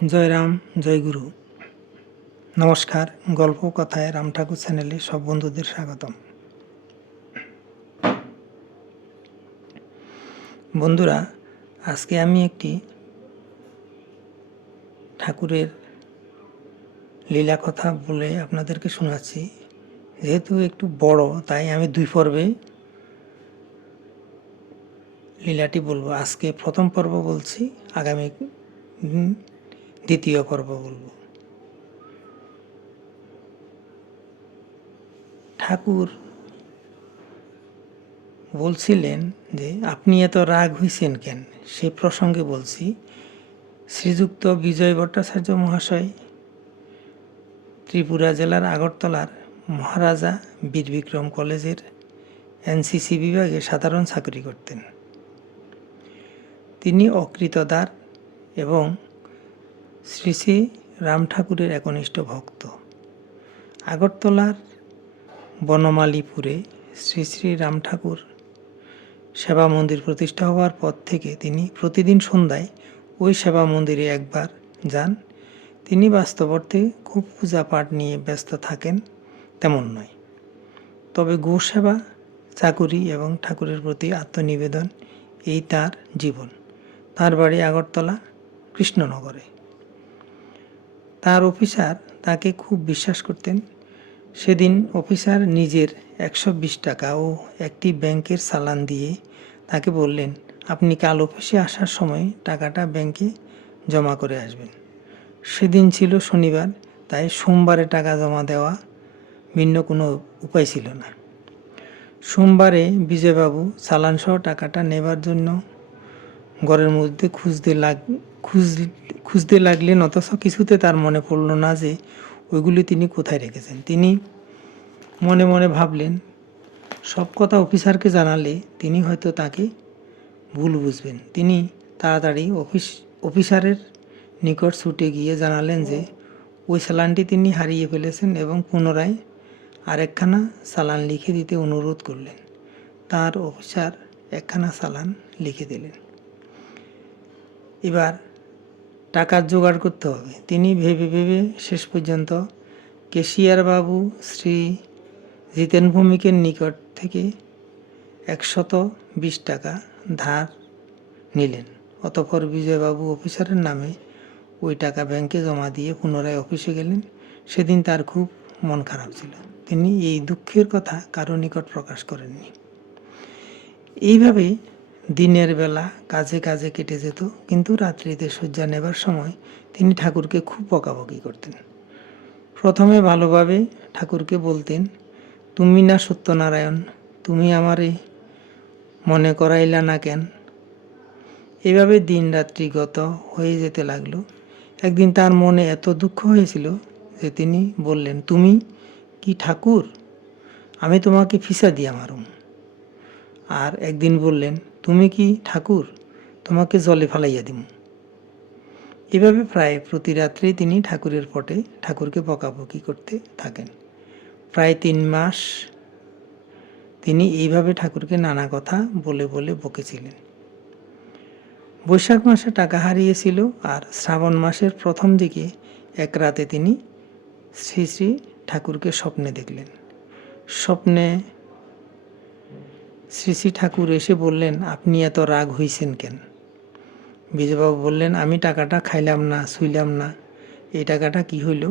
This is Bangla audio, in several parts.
জয় রাম, জয় গুরু। নমস্কার। গল্প কথায় রাম ঠাকুর চ্যানেলে সব বন্ধুদের স্বাগতম। বন্ধুরা, আজকে আমি একটি ঠাকুরের লীলা কথা বলে আপনাদেরকে শোনাচ্ছি। যেহেতু একটু বড়, তাই আমি 2 পর্বে লীলাটি বলবো। আজকে প্রথম পর্ব বলছি, আগামী দ্বিতীয় পর্ব বলবো। ঠাকুর বলছিলেন যে আপনি এত রাগ হইছেন কেন, সে প্রসঙ্গে বলছি। শ্রীযুক্ত বিজয় ভট্টাচার্য মহাশয় ত্রিপুরা জেলার আগরতলার মহারাজা বীরবিক্রম কলেজের এনসিসি বিভাগে সাধারণ চাকরি করতেন। তিনি অকৃতদার এবং শ্রী শ্রী রাম ঠাকুরের একনিষ্ঠ ভক্ত। আগরতলার বনমালীপুরে শ্রী শ্রী রাম ঠাকুর সেবা মন্দির প্রতিষ্ঠা হওয়ার পর থেকে তিনি প্রতিদিন সন্ধ্যায় ওই সেবা মন্দিরে একবার যান। তিনি বাস্তব অর্থে খুব পূজা পাঠ নিয়ে ব্যস্ত থাকেন তেমন নয়, তবে গোসেবা, চাকুরি এবং ঠাকুরের প্রতি আত্মনিবেদন এই তার জীবন। তার বাড়ি আগরতলা কৃষ্ণনগরে। তার অফিসার তাকে খুব বিশ্বাস করতেন। সেদিন অফিসার নিজের 120 টাকা ও একটি ব্যাংকের চালান দিয়ে তাকে বললেন, আপনি কাল অফিসে আসার সময় টাকাটা ব্যাংকে জমা করে আসবেন। সেদিন ছিল শনিবার, তাই সোমবারে টাকা জমা দেওয়া ভিন্ন কোনো উপায় ছিল না। সোমবারে বিজয়বাবু চালানসহ টাকাটা নেবার জন্য ঘরের মধ্যে খুঁজতে লাগলেন, অথচ কিছুতে তার মনে পড়ল না যে ওইগুলি তিনি কোথায় রেখেছেন। তিনি মনে মনে ভাবলেন, সব কথা অফিসারকে জানালে তিনি হয়তো তাকে ভুল বুঝবেন। তিনি তাড়াতাড়ি অফিসারের নিকট ছুটে গিয়ে জানালেন যে ওই চালানটি তিনি হারিয়ে ফেলেছেন এবং পুনরায় আরেকখানা চালান লিখে দিতে অনুরোধ করলেন। তার অফিসার একখানা চালান লিখে দিলেন। এবার টাকার জোগাড় করতে হবে। তিনি ভেবে ভেবে শেষ পর্যন্ত কেশিয়ার বাবু শ্রী জিতেন ভৌমিকের নিকট থেকে 120 টাকা ধার নিলেন। অতঃপর বিজয়বাবু অফিসারের নামে ওই টাকা ব্যাংকে জমা দিয়ে পুনরায় অফিসে গেলেন। সেদিন তার খুব মন খারাপ ছিল। তিনি এই দুঃখের কথা কারো নিকট প্রকাশ করেননি। এইভাবে দিনের বেলা কাজে কাজে কেটে যেত, কিন্তু রাত্রিতে শয্যা নেবার সময় তিনি ঠাকুরকে খুব বকাবকি করতেন। প্রথমে ভালোভাবে ঠাকুরকে বলতেন, তুমি না সত্যনারায়ণ, তুমি আমারে মনে করাইলা না কেন? এভাবে দিন রাত্রি গত হয়ে যেতে লাগলো। একদিন তার মনে এত দুঃখ হয়েছিল যে তিনি বললেন, তুমি কি ঠাকুর? আমি তোমাকে ফিসা দিয়া মারুম। আর একদিন বললেন, তুমি কি ঠাকুর? তোমাকে জলে ফালাইয়া দিম। এভাবে প্রায় প্রতি রাত্রেই তিনি ঠাকুরের পটে ঠাকুরকে বকাবকি করতে থাকেন। প্রায় 3 মাস তিনি এইভাবে ঠাকুরকে নানা কথা বলে বলে বকেছিলেন। বৈশাখ মাসে টাকা হারিয়েছিল, আর শ্রাবণ মাসের প্রথম দিকে এক রাতে তিনি শ্রী শ্রী ঠাকুরকে স্বপ্নে দেখলেন। স্বপ্নে শ্রী শ্রী ঠাকুর এসে বললেন, আপনি এত রাগ হইছেন কেন? বিজয়বাবু বললেন, আমি টাকাটা খাইলাম না, শুইলাম না, এই টাকাটা কি হইল?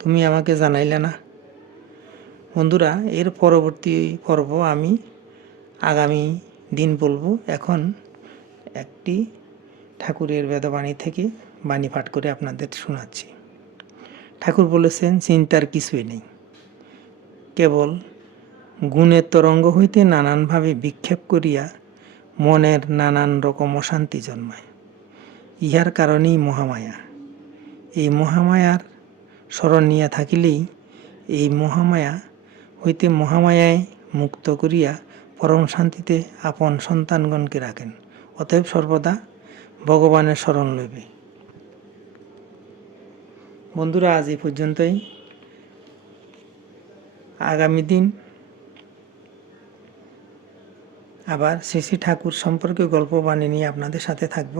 তুমি আমাকে জানাইলে না। বন্ধুরা, এর পরবর্তী পর্ব আমি আগামী দিন বলবো। এখন একটি ঠাকুরের বেদবাণী থেকে বাণী পাঠ করে আপনাদের শোনাচ্ছি। ঠাকুর বলেছেন, চিন্তার কিছুই নেই, কেবল গুণের তরঙ্গ হইতে নানানভাবে বিক্ষেপ করিয়া মনের নানান রকম অশান্তি জন্মায়। ইহার কারণেই মহামায়া। এই মহামায়ার স্মরণ নিয়া থাকিলেই এই মহামায়া হইতে মহামায়ায় মুক্ত করিয়া পরম শান্তিতে আপন সন্তানগণকে রাখেন। অতএব সর্বদা ভগবানের শরণ লইবে। বন্ধুরা, আজ এই পর্যন্তই। আগামী দিন আবার শ্রী শ্রী ঠাকুর সম্পর্কে গল্প বানিয়ে নিয়ে আপনাদের সাথে থাকব।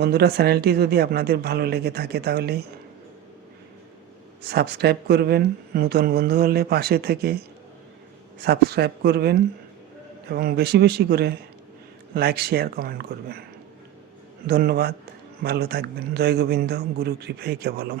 বন্ধুরা, চ্যানেলটি যদি আপনাদের ভালো লেগে থাকে তাহলে সাবস্ক্রাইব করবেন, নতুন বন্ধু হলে পাশে থেকে সাবস্ক্রাইব করবেন এবং বেশি বেশি করে লাইক, শেয়ার, কমেন্ট করবেন। ধন্যবাদ, ভালো থাকবেন। জয় গোবিন্দ, গুরু কৃপাই কেবলম।